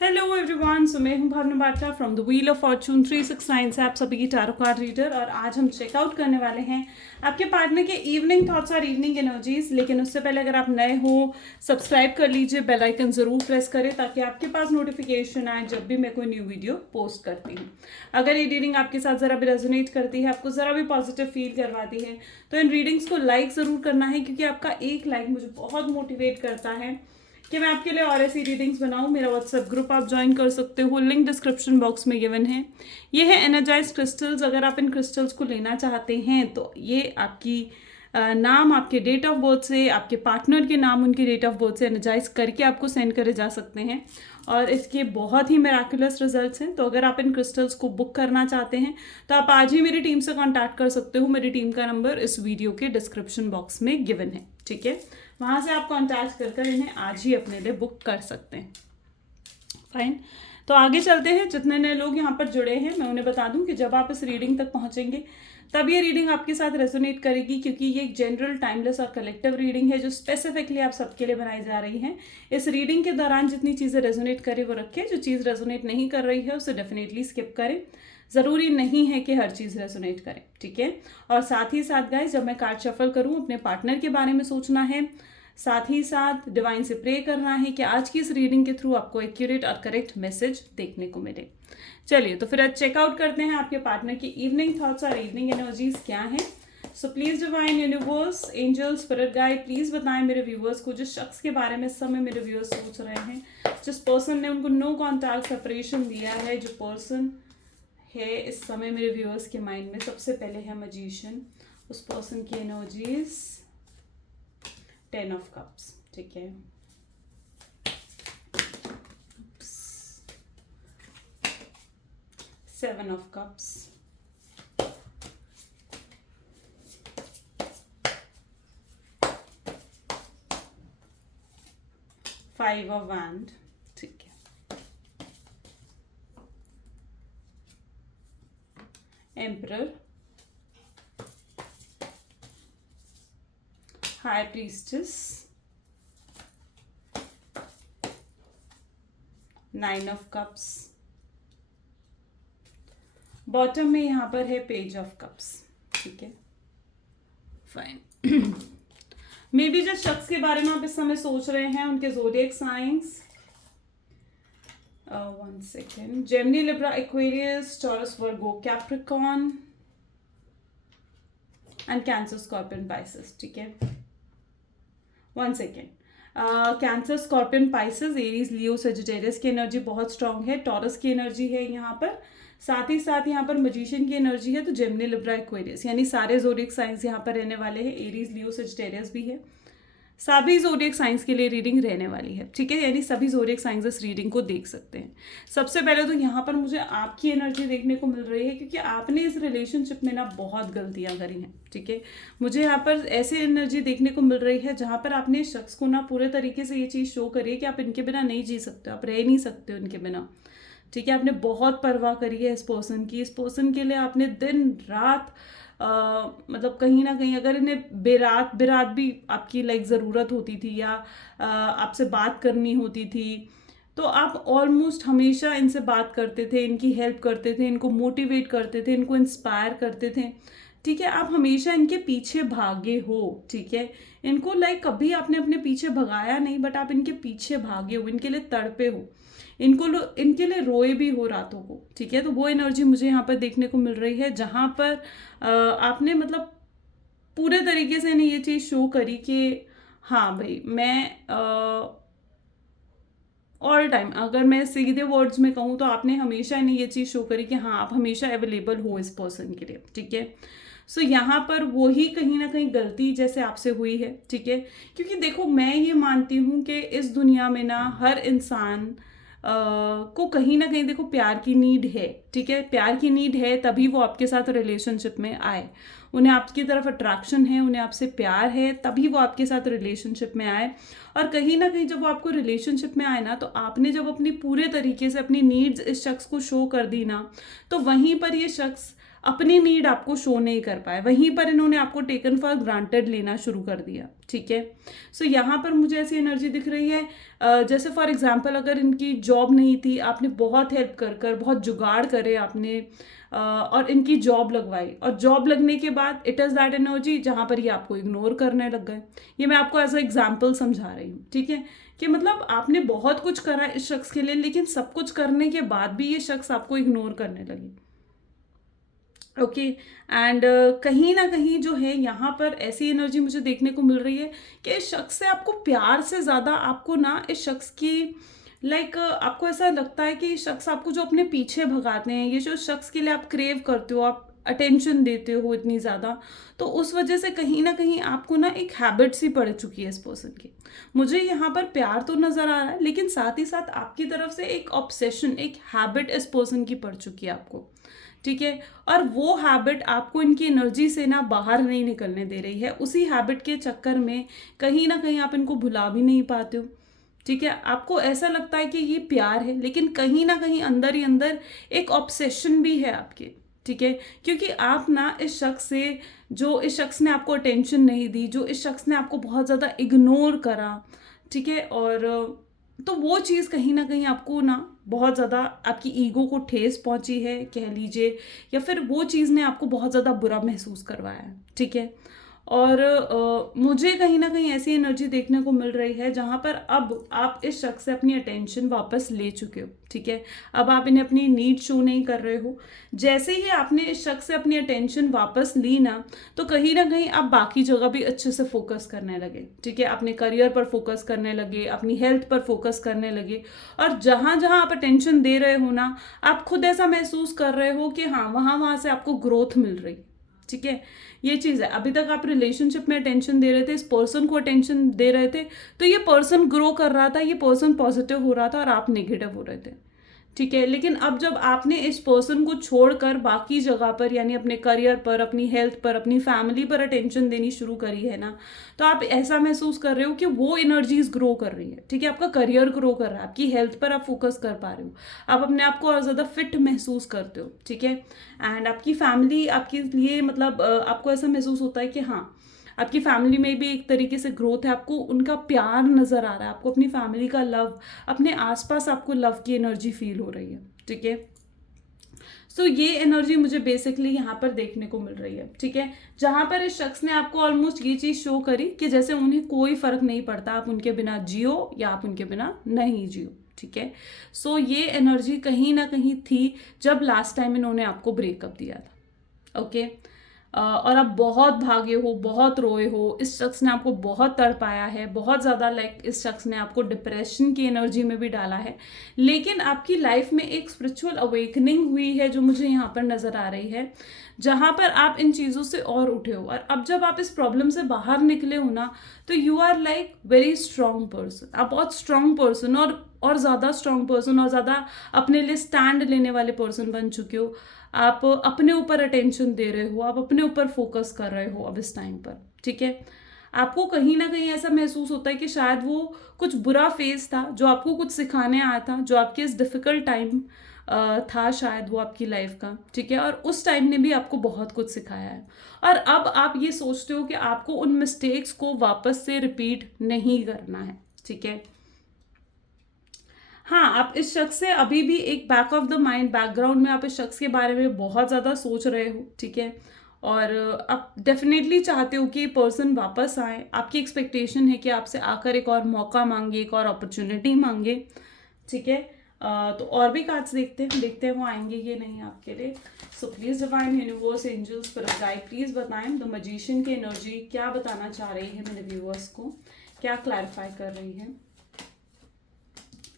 Hello everyone, so मैं हूं Bhavna Batla from the wheel of fortune 369 से आप सभी की टैरो कार्ड रीडर। और आज हम चेकआउट करने वाले हैं आपके पार्टनर के इवनिंग थॉट्स और इवनिंग एनर्जीज। लेकिन उससे पहले अगर आप नए हो, सब्सक्राइब कर लीजिए, बेल आइकन ज़रूर प्रेस करें ताकि आपके पास नोटिफिकेशन आए जब भी मैं कोई न्यू वीडियो पोस्ट करती हूँ। अगर ये रीडिंग आपके साथ ज़रा भी रेजोनेट करती है, आपको ज़रा भी पॉजिटिव फील करवाती है, तो इन रीडिंग्स को लाइक ज़रूर करना है, क्योंकि आपका एक लाइक मुझे बहुत मोटिवेट करता है कि मैं आपके लिए और ऐसी रीडिंग्स बनाऊं। मेरा व्हाट्सएप ग्रुप आप ज्वाइन कर सकते हो, लिंक डिस्क्रिप्शन बॉक्स में गिवन है। ये है एनर्जाइज क्रिस्टल्स। अगर आप इन क्रिस्टल्स को लेना चाहते हैं तो ये आपकी नाम, आपके डेट ऑफ बर्थ से, आपके पार्टनर के नाम, उनकी डेट ऑफ बर्थ से एनर्जाइज करके आपको सेंड करे जा सकते हैं और इसके बहुत ही मेराकुलस रिजल्ट्स हैं। तो अगर आप इन क्रिस्टल्स को बुक करना चाहते हैं तो आप आज ही मेरी टीम से कांटेक्ट कर सकते हो। मेरी टीम का नंबर इस वीडियो के डिस्क्रिप्शन बॉक्स में गिवन है, ठीक है। वहाँ से आप कांटेक्ट कर इन्हें आज ही अपने लिए बुक कर सकते हैं। फाइन, तो आगे चलते हैं। जितने नए लोग यहाँ पर जुड़े हैं मैं उन्हें बता दूं कि जब आप इस रीडिंग तक पहुँचेंगे तब ये रीडिंग आपके साथ रेजोनेट करेगी, क्योंकि ये एक जनरल, टाइमलेस और कलेक्टिव रीडिंग है जो स्पेसिफिकली आप सबके लिए बनाई जा रही है। इस रीडिंग के दौरान जितनी चीज़ें रेजोनेट करे वो रखें, जो चीज़ रेजोनेट नहीं कर रही है उसे डेफिनेटली स्किप करें। ज़रूरी नहीं है कि हर चीज़ रेजोनेट करें, ठीक है। और साथ ही साथ गाइस, जब मैं कार्ड शफल करूँ अपने पार्टनर के बारे में सोचना है, साथ ही साथ डिवाइन से प्रे करना है कि आज की इस रीडिंग के थ्रू आपको एक्यूरेट और करेक्ट मैसेज देखने को मिले। चलिए तो फिर आज चेकआउट करते हैं आपके पार्टनर की इवनिंग थॉट्स और इवनिंग एनर्जीज क्या हैं। So please divine universe, angel, spirit guide, please बताएं मेरे व्यूवर्स को, जिस शख्स के बारे में इस समय मेरे व्यूवर्स सोच रहे हैं, जिस पर्सन ने उनको नो कॉन्टैक्ट सेपरेशन दिया है, जो पर्सन है इस समय मेरे व्यूवर्स के माइंड में सबसे पहले है मैजिशियन, उस पर्सन की एनर्जीज 10 ऑफ कप्स, ठीक है। 7 ऑफ कप्स, 5 ऑफ वैंड, ठीक है। Emperor, high priestess, 9 of cups, bottom में यहाँ पर है पेज ऑफ कप्स, ठीक है। फाइन। मे बी जिस शख्स के बारे में आप इस समय सोच रहे हैं उनके zodiac signs, 1 second, Gemini, Libra, Aquarius, Taurus, Virgo, Capricorn and Cancer, Scorpion, Pisces, ठीक है। 1 second, Cancer, Scorpion, Pisces, Aries, Leo, Sagittarius की एनर्जी बहुत स्ट्रांग है। टॉरस की एनर्जी है यहाँ पर, साथ ही साथ यहाँ पर मजिशियन की एनर्जी है। तो जेमिनी, लिब्रा, एक्वेरियस यानी सारे ज़ोडिएक साइंस यहाँ पर रहने वाले हैं। एरीज, लियो, सेजिटेरियस भी है। सभी ज़ोडिएक साइंस के लिए रीडिंग रहने वाली है, ठीक है। यानी सभी ज़ोडिएक साइंस इस रीडिंग को देख सकते हैं। सबसे पहले तो यहाँ पर मुझे आपकी एनर्जी देखने को मिल रही है, क्योंकि आपने इस रिलेशनशिप में ना बहुत गलतियाँ करी हैं, ठीक है। मुझे यहाँ पर ऐसी एनर्जी देखने को मिल रही है जहाँ पर आपने इस शख्स को ना पूरे तरीके से ये चीज़ शो करी है कि आप इनके बिना नहीं जी सकते, आप रह नहीं सकते हो इनके बिना, ठीक है। आपने बहुत परवाह करी है इस पर्सन की। इस पर्सन के लिए आपने दिन रात मतलब कहीं ना कहीं अगर इन्हें बेरात बेरात भी आपकी लाइक ज़रूरत होती थी या आपसे बात करनी होती थी, तो आप ऑलमोस्ट हमेशा इनसे बात करते थे, इनकी हेल्प करते थे, इनको मोटिवेट करते थे, इनको इंस्पायर करते थे, ठीक है। आप हमेशा इनके पीछे भागे हो, ठीक है। इनको लाइक कभी आपने अपने पीछे भगाया नहीं, बट आप इनके पीछे भागे हो, इनके लिए तड़पे हो, इनके लिए रोए भी हो रातों को, ठीक है। तो वो एनर्जी मुझे यहाँ पर देखने को मिल रही है जहाँ पर आपने मतलब पूरे तरीके से इन्हें ये चीज़ शो करी कि हाँ भाई मैं ऑल टाइम, अगर मैं सीधे वर्ड्स में कहूँ तो आपने हमेशा इन्हें ये चीज़ शो करी कि हाँ आप हमेशा अवेलेबल हो इस पर्सन के लिए, ठीक है। सो यहाँ पर वही कहीं ना कहीं गलती जैसे आपसे हुई है, ठीक है। क्योंकि देखो, मैं ये मानती हूँ कि इस दुनिया में ना हर इंसान को कहीं ना कहीं देखो प्यार की नीड है, ठीक है। प्यार की नीड है तभी वो आपके साथ रिलेशनशिप में आए, उन्हें आपकी तरफ अट्रैक्शन है, उन्हें आपसे प्यार है, तभी वो आपके साथ रिलेशनशिप में आए। और कहीं ना कहीं जब वो आपको रिलेशनशिप में आए ना, तो आपने जब अपनी पूरे तरीके से अपनी नीड्स इस शख्स को शो कर दी ना, तो वहीं पर ये शख्स अपनी नीड आपको शो नहीं कर पाए, वहीं पर इन्होंने आपको टेकन फॉर ग्रांटेड लेना शुरू कर दिया, ठीक है। सो यहाँ पर मुझे ऐसी एनर्जी दिख रही है जैसे फॉर एग्जांपल अगर इनकी जॉब नहीं थी, आपने बहुत हेल्प कर कर बहुत जुगाड़ करे आपने और इनकी जॉब लगवाई, और जॉब लगने के बाद इट इज़ दैट एनर्जी जहाँ पर ये आपको इग्नोर करने लग गए। ये मैं आपको एज अ एग्जाम्पल समझा रही हूँ, ठीक है, कि मतलब आपने बहुत कुछ करा इस शख्स के लिए, लेकिन सब कुछ करने के बाद भी ये शख्स आपको इग्नोर करने लगे। ओके एंड कहीं ना कहीं जो है यहाँ पर ऐसी एनर्जी मुझे देखने को मिल रही है कि इस शख्स से आपको प्यार से ज़्यादा आपको ना इस शख्स की आपको ऐसा लगता है कि शख्स आपको जो अपने पीछे भगाते हैं, ये जो शख्स के लिए आप क्रेव करते हो, आप अटेंशन देते हो इतनी ज़्यादा, तो उस वजह से कहीं ना कहीं आपको ना एक हैबिट सी पड़ चुकी है इस पर्सन की। मुझे यहाँ पर प्यार तो नज़र आ रहा है, लेकिन साथ ही साथ आपकी तरफ से एक ऑब्सेशन, एक हैबिट इस पर्सन की पड़ चुकी है आपको, ठीक है। और वो हैबिट आपको इनकी एनर्जी से ना बाहर नहीं निकलने दे रही है। उसी हैबिट के चक्कर में कहीं ना कहीं आप इनको भुला भी नहीं पाते हो, ठीक है। आपको ऐसा लगता है कि ये प्यार है, लेकिन कहीं ना कहीं अंदर ही अंदर एक ऑब्सेशन भी है आपके, ठीक है। क्योंकि आप ना इस शख्स से, जो इस शख्स ने आपको अटेंशन नहीं दी, जो इस शख्स ने आपको बहुत ज़्यादा इग्नोर करा, ठीक है, और तो वो चीज़ कहीं ना कहीं आपको ना बहुत ज़्यादा आपकी ईगो को ठेस पहुंची है कह लीजिए, या फिर वो चीज़ ने आपको बहुत ज़्यादा बुरा महसूस करवाया है, ठीक है। और मुझे कहीं ना कहीं ऐसी एनर्जी देखने को मिल रही है जहाँ पर अब आप इस शख्स से अपनी अटेंशन वापस ले चुके हो, ठीक है। अब आप इन्हें अपनी नीड शो नहीं कर रहे हो। जैसे ही आपने इस शख्स से अपनी अटेंशन वापस ली ना, तो कहीं ना कहीं आप बाकी जगह भी अच्छे से फोकस करने लगे, ठीक है। अपने करियर पर फोकस करने लगे, अपनी हेल्थ पर फोकस करने लगे, और जहाँ जहाँ आप अटेंशन दे रहे हो ना, आप खुद ऐसा महसूस कर रहे हो कि हाँ वहाँ वहाँ से आपको ग्रोथ मिल रही, ठीक है। ये चीज़ है। अभी तक आप रिलेशनशिप में अटेंशन दे रहे थे, इस पर्सन को अटेंशन दे रहे थे, तो ये पर्सन ग्रो कर रहा था, ये पर्सन पॉजिटिव हो रहा था और आप नेगेटिव हो रहे थे, ठीक है। लेकिन अब जब आपने इस पर्सन को छोड़कर बाकी जगह पर, यानी अपने करियर पर, अपनी हेल्थ पर, अपनी फैमिली पर अटेंशन देनी शुरू करी है ना, तो आप ऐसा महसूस कर रहे हो कि वो एनर्जीज ग्रो कर रही है, ठीक है। आपका करियर ग्रो कर रहा है, आपकी हेल्थ पर आप फोकस कर पा रहे हो, आप अपने आप को और ज़्यादा फिट महसूस करते हो, ठीक है। एंड आपकी फैमिली आपके लिए मतलब आपको ऐसा महसूस होता है कि हाँ आपकी फैमिली में भी एक तरीके से ग्रोथ है, आपको उनका प्यार नज़र आ रहा है, आपको अपनी फैमिली का लव, अपने आसपास आपको लव की एनर्जी फील हो रही है, ठीक है। सो ये एनर्जी मुझे बेसिकली यहाँ पर देखने को मिल रही है, ठीक है। जहाँ पर इस शख्स ने आपको ऑलमोस्ट ये चीज़ शो करी कि जैसे उन्हें कोई फ़र्क नहीं पड़ता आप उनके बिना जियो या आप उनके बिना नहीं जियो, ठीक है। सो ये एनर्जी कहीं ना कहीं थी जब लास्ट टाइम इन्होंने आपको ब्रेकअप दिया था, ओके। और आप बहुत भागे हो, बहुत रोए हो, इस शख्स ने आपको बहुत तड़पाया है, बहुत ज़्यादा इस शख्स ने आपको डिप्रेशन की एनर्जी में भी डाला है, लेकिन आपकी लाइफ में एक स्पिरिचुअल अवेकनिंग हुई है जो मुझे यहाँ पर नज़र आ रही है, जहाँ पर आप इन चीज़ों से और उठे हो, और अब जब आप इस प्रॉब्लम से बाहर निकले हो ना, तो you are very strong person, आप बहुत स्ट्रांग पर्सन और ज़्यादा स्ट्रांग पर्सन और ज़्यादा अपने लिए स्टैंड लेने वाले पर्सन बन चुके हो। आप अपने ऊपर अटेंशन दे रहे हो, आप अपने ऊपर फोकस कर रहे हो अब इस टाइम पर, ठीक है। आपको कहीं ना कहीं ऐसा महसूस होता है कि शायद वो कुछ बुरा फेज था जो आपको कुछ सिखाने आया था, जो आपके इस डिफ़िकल्ट टाइम था शायद वो आपकी लाइफ का, ठीक है। और उस टाइम ने भी आपको बहुत कुछ सिखाया है, और अब आप ये सोचते हो कि आपको उन मिस्टेक्स को वापस से रिपीट नहीं करना है, ठीक है। हाँ, आप इस शख्स से अभी भी एक back of the mind, background में आप इस शख्स के बारे में बहुत ज़्यादा सोच रहे हो, ठीक है। और आप डेफिनेटली चाहते हो कि ये पर्सन वापस आए, आपकी एक्सपेक्टेशन है कि आपसे आकर एक और मौका मांगे, एक और अपॉर्चुनिटी मांगे, ठीक है। तो और भी कार्ड्स देखते हैं वो आएंगे कि नहीं आपके लिए। So please divine universe angels for a guide, please बताएं द मैजिशियन की एनर्जी क्या बताना चाह रही है मेरे व्यूअर्स को, क्या क्लैरिफाई कर रही है।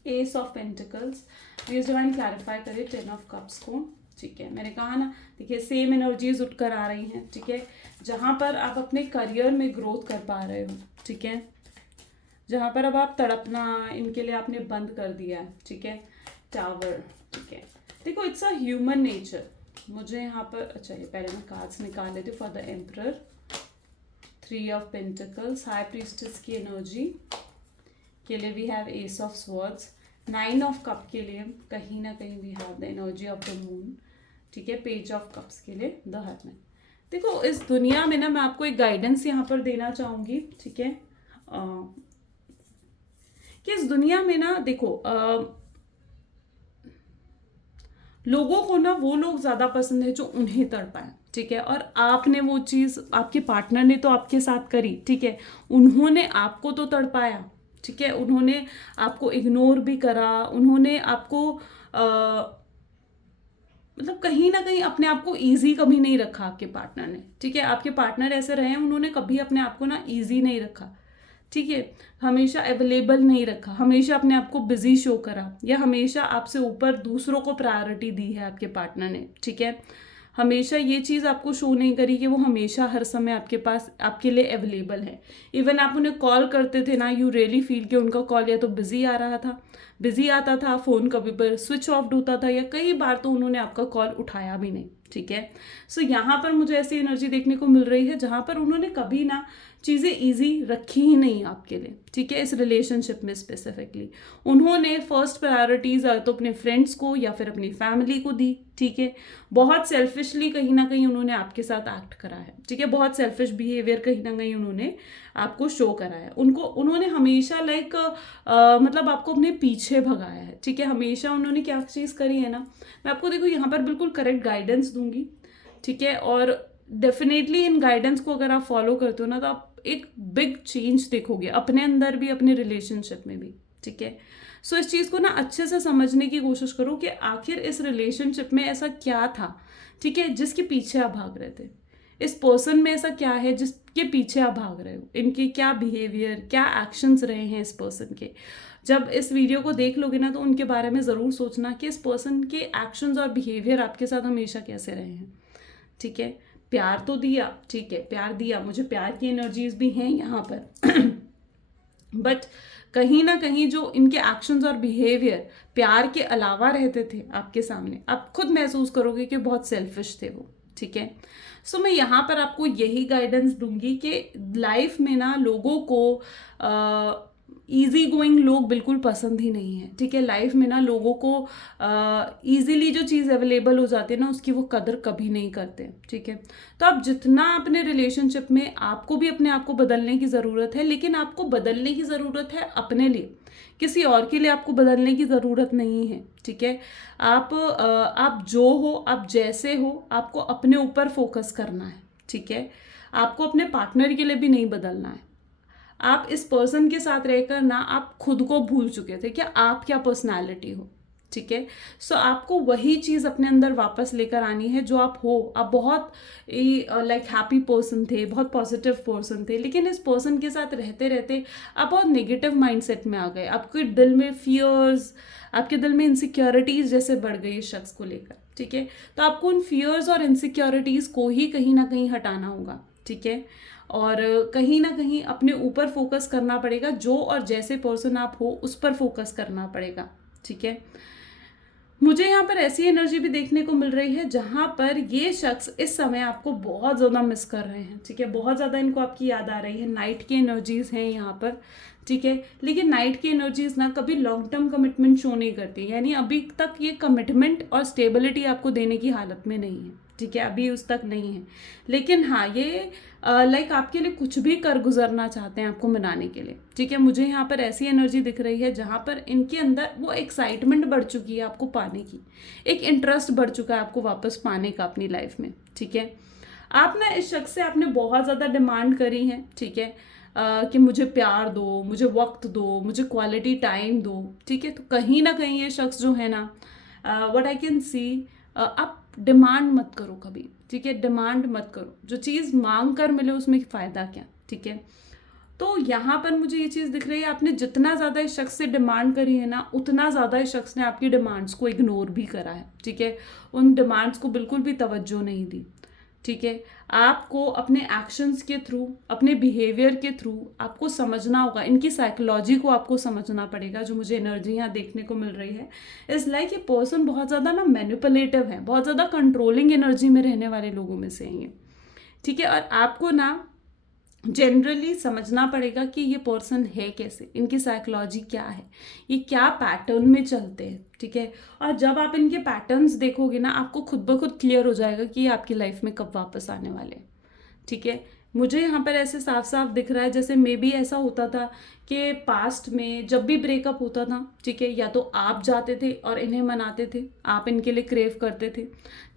S of pentacles, please divine clarify करिए टेन ऑफ कप्स को, ठीक है। मैंने कहा ना, देखिए सेम एनर्जीज उठ कर आ रही हैं, ठीक है। जहाँ पर आप अपने करियर में ग्रोथ कर पा रहे हो, ठीक है, जहाँ पर अब आप तड़पना इनके लिए आपने बंद कर दिया है, ठीक है। टावर, ठीक है। देखो इट्स अ ह्यूमन नेचर, मुझे यहाँ पर अच्छा ये पहले मैं कार्ड्स निकाल लेती हूँ for the emperor, 3 of pentacles, high priestess की एनर्जी के लिए we have ace of swords, 9 of cup के लिए कहीं ना कहीं we have the energy of the moon, ठीक है, पेज ऑफ कप्स के लिए द हरमैन। देखो इस दुनिया में ना मैं आपको एक गाइडेंस यहाँ पर देना चाहूँगी, ठीक है, कि इस दुनिया में ना देखो लोगों को ना वो लोग ज़्यादा पसंद है जो उन्हें तड़पाए, ठीक है, और आपने वो चीज़, आपके पार्टनर ने तो आपके साथ करी, ठीक है, उन्होंने आपको तो तड़पाया, ठीक है, उन्होंने आपको इग्नोर भी करा, उन्होंने आपको मतलब कहीं ना कहीं अपने आप को ईजी कभी नहीं रखा आपके पार्टनर ने, ठीक है, आपके पार्टनर ऐसे रहे हैं, उन्होंने कभी अपने आप को ना ईजी नहीं रखा, ठीक है, हमेशा अवेलेबल नहीं रखा, हमेशा अपने आप को बिजी शो करा, या हमेशा आपसे ऊपर दूसरों को प्रायोरिटी दी है आपके पार्टनर ने, ठीक है, हमेशा ये चीज़ आपको शो नहीं करी कि वो हमेशा हर समय आपके पास आपके लिए अवेलेबल है। इवन आप उन्हें कॉल करते थे ना, यू रियली फील कि उनका कॉल या तो बिजी आ रहा था, बिजी आता था, फ़ोन कभी पर स्विच ऑफ होता था, या कई बार तो उन्होंने आपका कॉल उठाया भी नहीं, ठीक है। सो यहाँ पर मुझे ऐसी एनर्जी देखने को मिल रही है जहाँ पर उन्होंने कभी ना चीज़ें इजी रखी ही नहीं आपके लिए, ठीक है, इस रिलेशनशिप में स्पेसिफिकली उन्होंने फर्स्ट प्रायोरिटीज़ तो अपने फ्रेंड्स को या फिर अपनी फैमिली को दी, ठीक है, बहुत सेल्फिशली कहीं ना कहीं उन्होंने आपके साथ एक्ट करा है, ठीक है, बहुत सेल्फिश बिहेवियर कहीं ना कहीं उन्होंने आपको शो करा है, उन्होंने हमेशा मतलब आपको अपने पीछे भगाया है, ठीक है, हमेशा उन्होंने क्या चीज़ करी है ना, मैं आपको देखो यहाँ पर बिल्कुल करेक्ट गाइडेंस दूंगी, ठीक है, और डेफिनेटली इन गाइडेंस को अगर आप फॉलो करते हो ना तो आप एक बिग चेंज देखोगे अपने अंदर भी, अपने रिलेशनशिप में भी, ठीक है। सो इस चीज़ को ना अच्छे से समझने की कोशिश करो कि आखिर इस रिलेशनशिप में ऐसा क्या था, ठीक है, जिसके पीछे आप भाग रहे थे, इस पर्सन में ऐसा क्या है जिसके पीछे आप भाग रहे हो, इनके क्या बिहेवियर, क्या एक्शंस रहे हैं इस पर्सन के। जब इस वीडियो को देख लोगे ना तो उनके बारे में ज़रूर सोचना कि इस पर्सन के एक्शंस और बिहेवियर आपके साथ हमेशा कैसे रहे हैं, ठीक है। प्यार तो दिया, ठीक है, प्यार दिया, मुझे प्यार की एनर्जीज भी हैं यहाँ पर बट कहीं ना कहीं जो इनके एक्शंस और बिहेवियर प्यार के अलावा रहते थे आपके सामने, आप खुद महसूस करोगे कि बहुत सेल्फिश थे वो, ठीक है। सो मैं यहाँ पर आपको यही गाइडेंस दूंगी कि लाइफ में ना लोगों को ईजी गोइंग लोग बिल्कुल पसंद ही नहीं है, ठीक है, लाइफ में ना लोगों को ईजीली जो चीज़ अवेलेबल हो जाती है ना उसकी वो कदर कभी नहीं करते, ठीक है। तो आप जितना अपने रिलेशनशिप में, आपको भी अपने आप को बदलने की ज़रूरत है, लेकिन आपको बदलने की ज़रूरत है अपने लिए, किसी और के लिए आपको बदलने की ज़रूरत नहीं है, ठीक है। आप जो हो, आप जैसे हो, आपको अपने ऊपर फोकस करना है, ठीक है, आपको अपने पार्टनर के लिए भी नहीं बदलना है। आप इस पर्सन के साथ रहकर ना आप खुद को भूल चुके थे कि आप क्या पर्सनालिटी हो, ठीक है। सो आपको वही चीज़ अपने अंदर वापस लेकर आनी है जो आप हो। आप बहुत हैप्पी पर्सन थे, बहुत पॉजिटिव पर्सन थे, लेकिन इस पर्सन के साथ रहते रहते आप बहुत नेगेटिव माइंडसेट में आ गए, आपके दिल में फियर्स, आपके दिल में इनसिक्योरिटीज़ जैसे बढ़ गई इस शख्स को लेकर, ठीक है। तो आपको उन फियर्स और इनसिक्योरिटीज़ को ही कहीं ना कहीं हटाना होगा, ठीक है, और कहीं ना कहीं अपने ऊपर फोकस करना पड़ेगा, जो और जैसे पर्सन आप हो उस पर फोकस करना पड़ेगा, ठीक है। मुझे यहाँ पर ऐसी एनर्जी भी देखने को मिल रही है जहाँ पर ये शख्स इस समय आपको बहुत ज़्यादा मिस कर रहे हैं, ठीक है, बहुत ज़्यादा इनको आपकी याद आ रही है, नाइट की एनर्जीज़ हैं यहाँ पर, ठीक है, लेकिन नाइट की एनर्जीज़ ना कभी लॉन्ग टर्म कमिटमेंट शो नहीं करती, यानी अभी तक ये कमिटमेंट और स्टेबिलिटी आपको देने की हालत में नहीं है, ठीक है, अभी उस तक नहीं है, लेकिन हाँ ये आपके लिए कुछ भी कर गुजरना चाहते हैं आपको मनाने के लिए, ठीक है। मुझे यहाँ पर ऐसी एनर्जी दिख रही है जहाँ पर इनके अंदर वो एक्साइटमेंट बढ़ चुकी है आपको पाने की, एक इंटरेस्ट बढ़ चुका है आपको वापस पाने का अपनी लाइफ में, ठीक है। आप ना इस शख्स से आपने बहुत ज़्यादा डिमांड करी है, ठीक है, कि मुझे प्यार दो, मुझे वक्त दो, मुझे क्वालिटी टाइम दो, ठीक है। तो कहीं ना कहीं ये शख्स जो है ना, व्हाट आई कैन सी, आप डिमांड मत करो कभी, ठीक है, डिमांड मत करो, जो चीज़ मांग कर मिले उसमें फ़ायदा क्या, ठीक है। तो यहाँ पर मुझे ये चीज़ दिख रही है, आपने जितना ज़्यादा इस शख्स से डिमांड करी है ना, उतना ज़्यादा इस शख्स ने आपकी डिमांड्स को इग्नोर भी करा है, ठीक है, उन डिमांड्स को बिल्कुल भी तवज्जो नहीं दी, ठीक है। आपको अपने एक्शंस के थ्रू, अपने बिहेवियर के थ्रू आपको समझना होगा, इनकी साइकोलॉजी को आपको समझना पड़ेगा, जो मुझे एनर्जी यहाँ देखने को मिल रही है। इस लाइक ये पर्सन बहुत ज़्यादा ना मैनिपुलेटिव है, बहुत ज़्यादा कंट्रोलिंग एनर्जी में रहने वाले लोगों में से हैं ये, ठीक है। और आपको ना जनरली समझना पड़ेगा कि ये पर्सन है कैसे, इनकी साइकोलॉजी क्या है, ये क्या पैटर्न में चलते हैं, ठीक है। और जब आप इनके पैटर्न्स देखोगे ना, आपको खुद ब खुद क्लियर हो जाएगा कि ये आपकी लाइफ में कब वापस आने वाले हैं, ठीक है। मुझे यहाँ पर ऐसे साफ साफ दिख रहा है जैसे मे बी ऐसा होता था कि पास्ट में जब भी ब्रेकअप होता था, ठीक है, या तो आप जाते थे और इन्हें मनाते थे, आप इनके लिए क्रेव करते थे,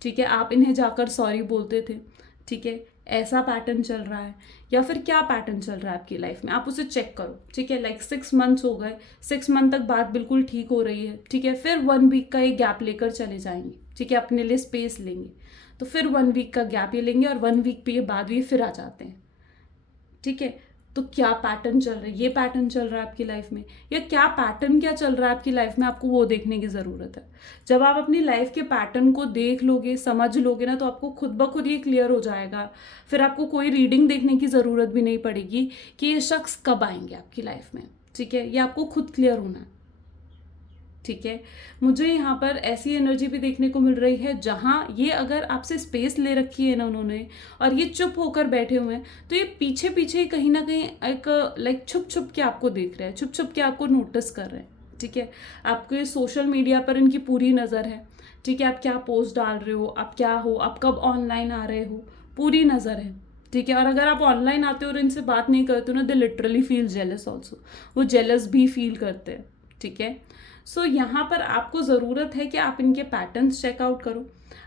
ठीक है, आप इन्हें जाकर सॉरी बोलते थे, ठीक है, ऐसा पैटर्न चल रहा है। या फिर क्या पैटर्न चल रहा है आपकी लाइफ में, आप उसे चेक करो, ठीक है। लाइक 6 मंथ्स हो गए, 6 मंथ तक बात बिल्कुल ठीक हो रही है, ठीक है, फिर 1 वीक का एक गैप लेकर चले जाएंगे, ठीक है, अपने लिए स्पेस लेंगे, तो फिर 1 वीक का गैप ये लेंगे और 1 वीक पे बाद ये फिर आ जाते हैं, ठीक है। तो क्या पैटर्न चल रहा है, ये पैटर्न चल रहा है आपकी लाइफ में, या क्या पैटर्न क्या चल रहा है आपकी लाइफ में, आपको वो देखने की ज़रूरत है। जब आप अपनी लाइफ के पैटर्न को देख लोगे, समझ लोगे ना, तो आपको खुद ब खुद ये क्लियर हो जाएगा। फिर आपको कोई रीडिंग देखने की ज़रूरत भी नहीं पड़ेगी कि ये शख्स कब आएंगे आपकी लाइफ में, ठीक है, ये आपको खुद क्लियर होना है, ठीक है। मुझे यहाँ पर ऐसी एनर्जी भी देखने को मिल रही है जहाँ ये अगर आपसे स्पेस ले रखी है ना उन्होंने, और ये चुप होकर बैठे हुए हैं, तो ये पीछे पीछे कहीं ना कहीं एक लाइक छुप छुप के आपको देख रहे हैं, छुप छुप के आपको नोटिस कर रहे हैं, ठीक है। आपको ये सोशल मीडिया पर इनकी पूरी नज़र है, ठीक है, आप क्या पोस्ट डाल रहे हो, आप क्या हो, आप कब ऑनलाइन आ रहे हो, पूरी नज़र है, ठीक है। और अगर आप ऑनलाइन आते हो और इनसे बात नहीं करते हो ना, they literally feel jealous also, वो जेलस भी फील करते हैं, ठीक है। सो यहाँ पर आपको ज़रूरत है कि आप इनके पैटर्न्स चेकआउट करो,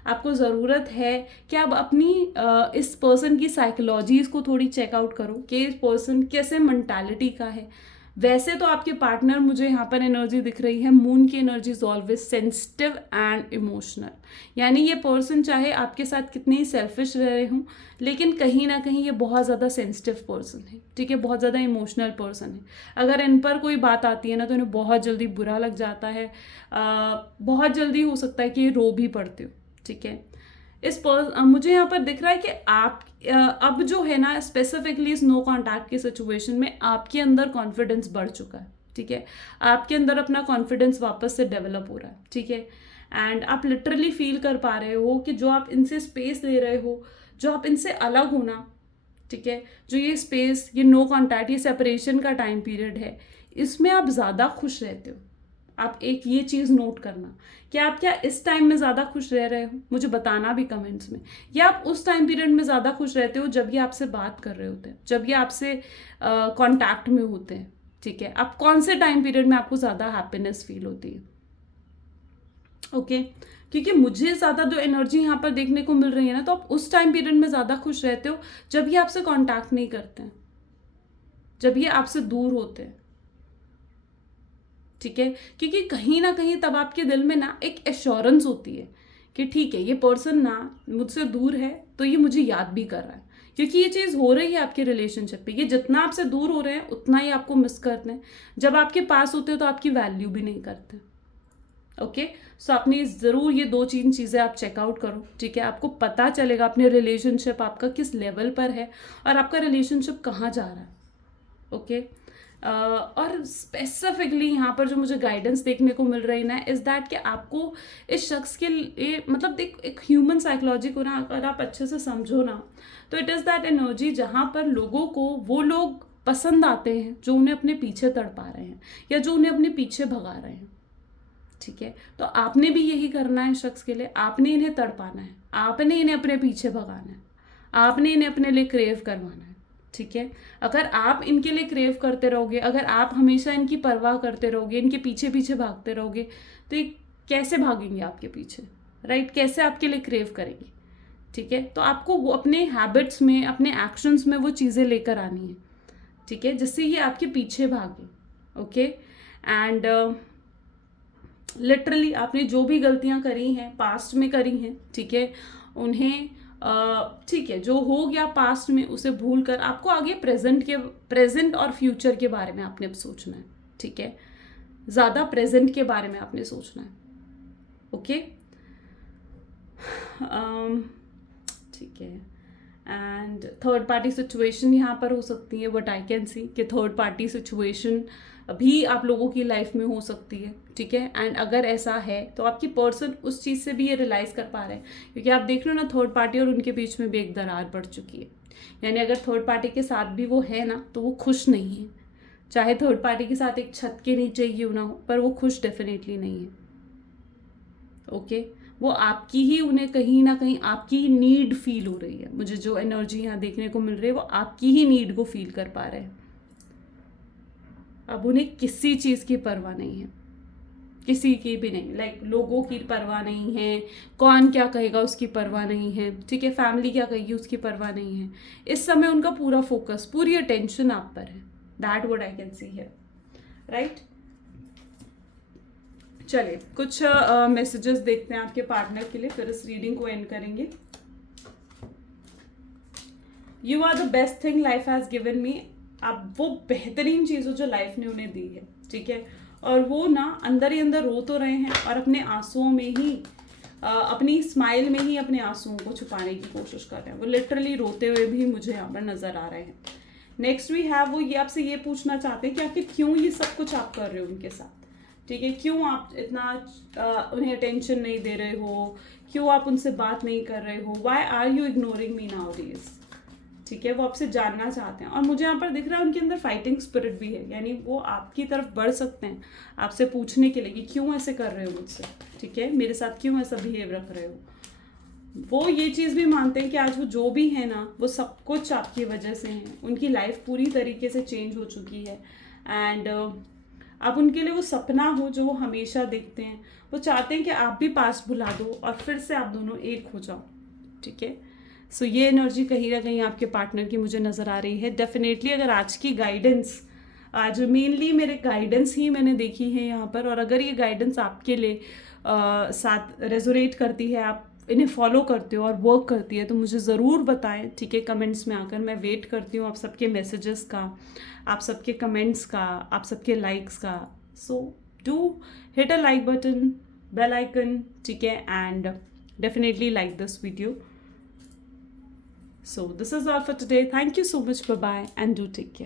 आपको ज़रूरत है कि आप अपनी इस पर्सन की साइकोलॉजीज़ को थोड़ी चेकआउट करो कि इस पर्सन कैसे मेंटालिटी का है। वैसे तो आपके पार्टनर, मुझे यहाँ पर एनर्जी दिख रही है, मून की energy is always sensitive and emotional, यानी ये पर्सन चाहे आपके साथ कितने ही सेल्फिश रह रहे हों, लेकिन कहीं ना कहीं ये बहुत ज़्यादा सेंसिटिव पर्सन है, ठीक है, बहुत ज़्यादा इमोशनल पर्सन है। अगर इन पर कोई बात आती है ना, तो इन्हें बहुत जल्दी बुरा लग जाता है, बहुत जल्दी हो सकता है कि ये रो भी पड़ते हो, ठीक है। मुझे यहाँ पर दिख रहा है कि आप अब जो है ना, स्पेसिफिकली इस नो कॉन्टैक्ट की सिचुएशन में आपके अंदर कॉन्फिडेंस बढ़ चुका है, ठीक है, आपके अंदर अपना कॉन्फिडेंस वापस से डेवलप हो रहा है, ठीक है। एंड आप लिटरली फील कर पा रहे हो कि जो आप इनसे स्पेस ले रहे हो, जो आप इनसे अलग होना, ठीक है, जो ये स्पेस, ये नो कॉन्टैक्ट, ये सेपरेशन का टाइम पीरियड है, इसमें आप ज़्यादा खुश रहते हो। आप एक ये चीज़ नोट करना कि आप क्या इस टाइम में ज़्यादा खुश रह रहे हो, मुझे बताना भी कमेंट्स में, या आप उस टाइम पीरियड में ज़्यादा खुश रहते हो जब ये आपसे बात कर रहे होते हैं, जब ये आपसे कांटेक्ट में होते हैं, ठीक है। आप कौन से टाइम पीरियड में आपको ज़्यादा हैप्पीनेस फील होती है, ओके। क्योंकि मुझे ज़्यादा जो एनर्जी यहाँ पर देखने को मिल रही है ना, तो आप उस टाइम पीरियड में ज़्यादा खुश रहते हो जब ये आपसे कांटेक्ट नहीं करते हैं, जब ये आपसे दूर होते हैं, ठीक है। क्योंकि कहीं ना कहीं तब आपके दिल में ना एक एश्योरेंस होती है कि ठीक है, ये पर्सन ना मुझसे दूर है तो ये मुझे याद भी कर रहा है, क्योंकि ये चीज़ हो रही है आपके रिलेशनशिप पे। ये जितना आपसे दूर हो रहे हैं उतना ही आपको मिस करते हैं, जब आपके पास होते हो तो आपकी वैल्यू भी नहीं करते, ओके। सो आपने ज़रूर ये 2-3 चीज़ें आप चेकआउट करो, ठीक है। आपको पता चलेगा अपने रिलेशनशिप आपका किस लेवल पर है और आपका रिलेशनशिप कहाँ जा रहा है, ओके। और स्पेसिफिकली यहाँ पर जो मुझे गाइडेंस देखने को मिल रही ना, इज़ दैट कि आपको इस शख्स के लिए, मतलब एक ह्यूमन साइकोलॉजी को ना अगर आप अच्छे से समझो ना, तो इट इज़ दैट एनर्जी जहाँ पर लोगों को वो लोग पसंद आते हैं जो उन्हें अपने पीछे तड़पा रहे हैं या जो उन्हें अपने पीछे भगा रहे हैं, ठीक है। तो आपने भी यही करना है शख्स के लिए, आपने इन्हें तड़पाना है, आपने इन्हें अपने पीछे भगाना है, आपने इन्हें अपने लिए क्रेव करवाना है, ठीक है। अगर आप इनके लिए क्रेव करते रहोगे, अगर आप हमेशा इनकी परवाह करते रहोगे, इनके पीछे पीछे भागते रहोगे, तो ये कैसे भागेंगे आपके पीछे, राइट, कैसे आपके लिए क्रेव करेंगे, ठीक है। तो आपको वो अपने हैबिट्स में, अपने एक्शंस में वो चीज़ें लेकर आनी है, ठीक है, जिससे ये आपके पीछे भागे, ओके। एंड लिटरली आपने जो भी गलतियां करी हैं, पास्ट में करी हैं, ठीक है, उन्हें ठीक है, जो हो गया पास्ट में उसे भूल कर आपको आगे प्रेजेंट और फ्यूचर के बारे में आपने अब सोचना है, ठीक है। ज़्यादा प्रेजेंट के बारे में आपने सोचना है, ओके। ठीक है। एंड थर्ड पार्टी सिचुएशन यहाँ पर हो सकती है, बट आई कैन सी कि थर्ड पार्टी सिचुएशन भी आप लोगों की लाइफ में हो सकती है, ठीक है। एंड अगर ऐसा है तो आपकी पर्सन उस चीज़ से भी ये रियलाइज़ कर पा रहे हैं, क्योंकि आप देख रहे हो ना, थर्ड पार्टी और उनके बीच में भी एक दरार पड़ चुकी है, यानी अगर थर्ड पार्टी के साथ भी वो है ना तो वो खुश नहीं है, चाहे थर्ड पार्टी के साथ एक छत के नीचे क्यों ना हो, पर वो खुश डेफिनेटली नहीं है। ओके वो आपकी ही, उन्हें कहीं ना कहीं आपकी ही नीड फील हो रही है। मुझे जो एनर्जी यहाँ देखने को मिल रही है वो आपकी ही नीड को फील कर पा रहे हैं। अब उन्हें किसी चीज़ की परवाह नहीं है, किसी की भी नहीं, लाइक लोगों की परवाह नहीं है, कौन क्या कहेगा उसकी परवाह नहीं है, ठीक है, फैमिली क्या कहेगी उसकी परवाह नहीं है। इस समय उनका पूरा फोकस, पूरी अटेंशन आप पर है। That what I can see here, right. चलिए कुछ मैसेजेस देखते हैं आपके पार्टनर के लिए, फिर इस रीडिंग को एंड करेंगे। You are the best thing life has given me. अब वो बेहतरीन चीज़ जो लाइफ ने उन्हें दी है, ठीक है, और वो ना अंदर ही अंदर रो तो रहे हैं और अपने आंसुओं में ही अपनी स्माइल में ही अपने आंसुओं को छुपाने की कोशिश कर रहे हैं। वो लिटरली रोते हुए भी मुझे यहाँ पर नजर आ रहे हैं। नेक्स्ट वी हैव, वो ये आपसे ये पूछना चाहते हैं कि आखिर क्यों ये सब कुछ आप कर रहे हो उनके साथ, ठीक है, क्यों आप इतना उन्हें अटेंशन नहीं दे रहे हो, क्यों आप उनसे बात नहीं कर रहे हो, why are you ignoring me nowadays, ठीक है, वो आपसे जानना चाहते हैं। और मुझे यहाँ पर दिख रहा है उनके अंदर फाइटिंग स्पिरिट भी है, यानी वो आपकी तरफ बढ़ सकते हैं आपसे पूछने के लिए कि क्यों ऐसे कर रहे हो मुझसे, ठीक है, मेरे साथ क्यों ऐसा बिहेव रख रहे हो। वो ये चीज़ भी मानते हैं कि आज वो जो भी है ना वो सब कुछ आपकी वजह से है। उनकी लाइफ पूरी तरीके से चेंज हो चुकी है एंड अब उनके लिए वो सपना हो जो वो हमेशा देखते हैं। वो चाहते हैं कि आप भी पास भुला दो और फिर से आप दोनों एक हो जाओ, ठीक है। सो ये एनर्जी कहीं ना कहीं आपके पार्टनर की मुझे नज़र आ रही है। डेफिनेटली अगर आज की गाइडेंस, आज मेनली मेरे गाइडेंस ही मैंने देखी है यहाँ पर, और अगर ये गाइडेंस आपके लिए साथ रेजोनेट करती है, आप इन्हें फॉलो करते हो और वर्क करती है, तो मुझे ज़रूर बताएं, ठीक है, कमेंट्स में आकर। मैं वेट करती हूँ आप सबके मैसेजेस का, आप सबके कमेंट्स का, आप सबके लाइक्स का। So do hit a like button, bell icon, ठीक है, and definitely like this video. So this is all for today. Thank you so much. Bye bye and do take care.